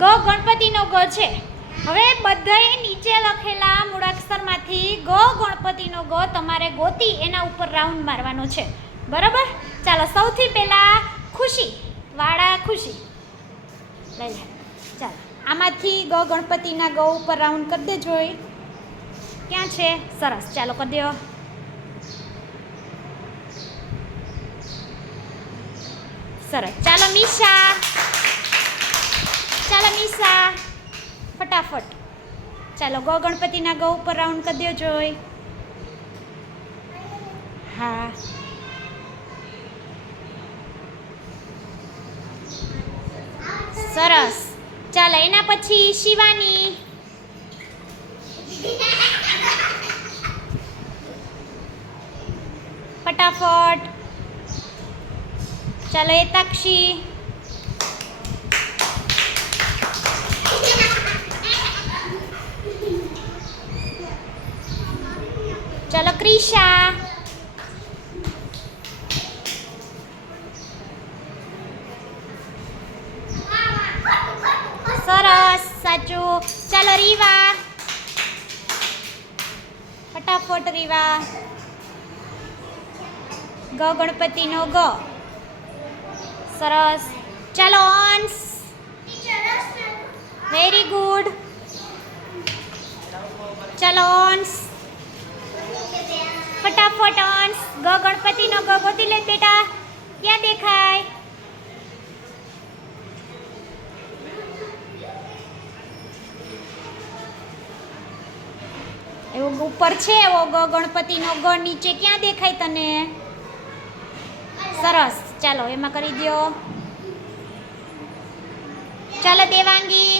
ગ ગણપતિનો ગ છે. હવે બધાએ નીચે લખેલા મૂળાક્ષરમાંથી ગ ગણપતિનો ગ તમારે ગોતી એના ઉપર રાઉન્ડ મારવાનો છે. બરાબર? ચાલો સૌથી પહેલાં ખુશી વાળા ખુશી લઈ લે. ચાલો આમાંથી ગ ગણપતિના ગ ઉપર રાઉન્ડ કરી દેજો. ક્યાં છે? સરસ, ચાલો કરી દો. સરસ, ચાલો મીશા, ચાલો મીશા ફટાફટ. ચાલો ગ ગણપતિના ગ ઉપર રાઉન્ડ કરી દેજો. હા, સરસ. ચાલો એના પછી શિવાની, ફટાફટ. ચાલો એતાક્ષી, ચાલો ક્રિશા, સરસ, સાચું. ચાલો રીવા, ફટાફટ રીવા. ગ ગણપતિનો ગ, સરસ. ચાલો અંશ, વેરી ગુડ. ચાલો અંશ, ફટાફટ અંશ. ગ ગણપતિનો ગ ગોતી લે બેટા, ક્યાં દેખાય? એવો ઉપર છે એવો ગ ગણપતિનો ગ, નીચે ક્યાં દેખાય તને? સરસ, ચાલો એમાં કરી દો. ચાલો દેવાંગી,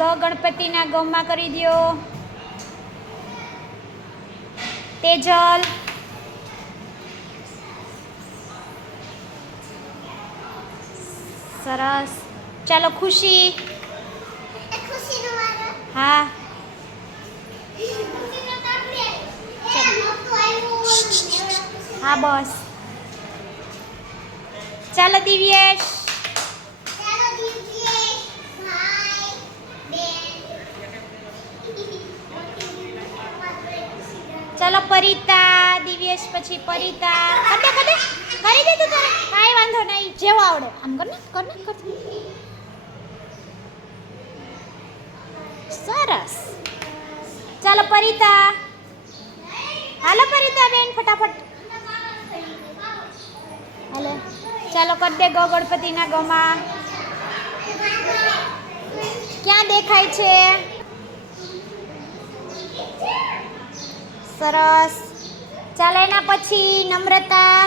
ગ ગણપતિના ગમાં કરી દો. તેજલ, સરસ. ચાલો ખુશી, હા. હા બસ. ચાલો દિવ્યેશ, ચાલો પરિતા. દિવ્યેશ પછી પરિતા. કરી દે કરી દે તું તારે, કાંઈ વાંધો નહીં, જેવો આવડે આમ કરને કરને કર. સરસ. ચાલો પરિતા, હાલો પરિતા બેન ફટાફટ હાલે. ચાલો કરી દે ગ ગણપતિના ગમાં. ક્યાં દેખાય છે? સરસ. ચાલો એના પછી નમ્રતા,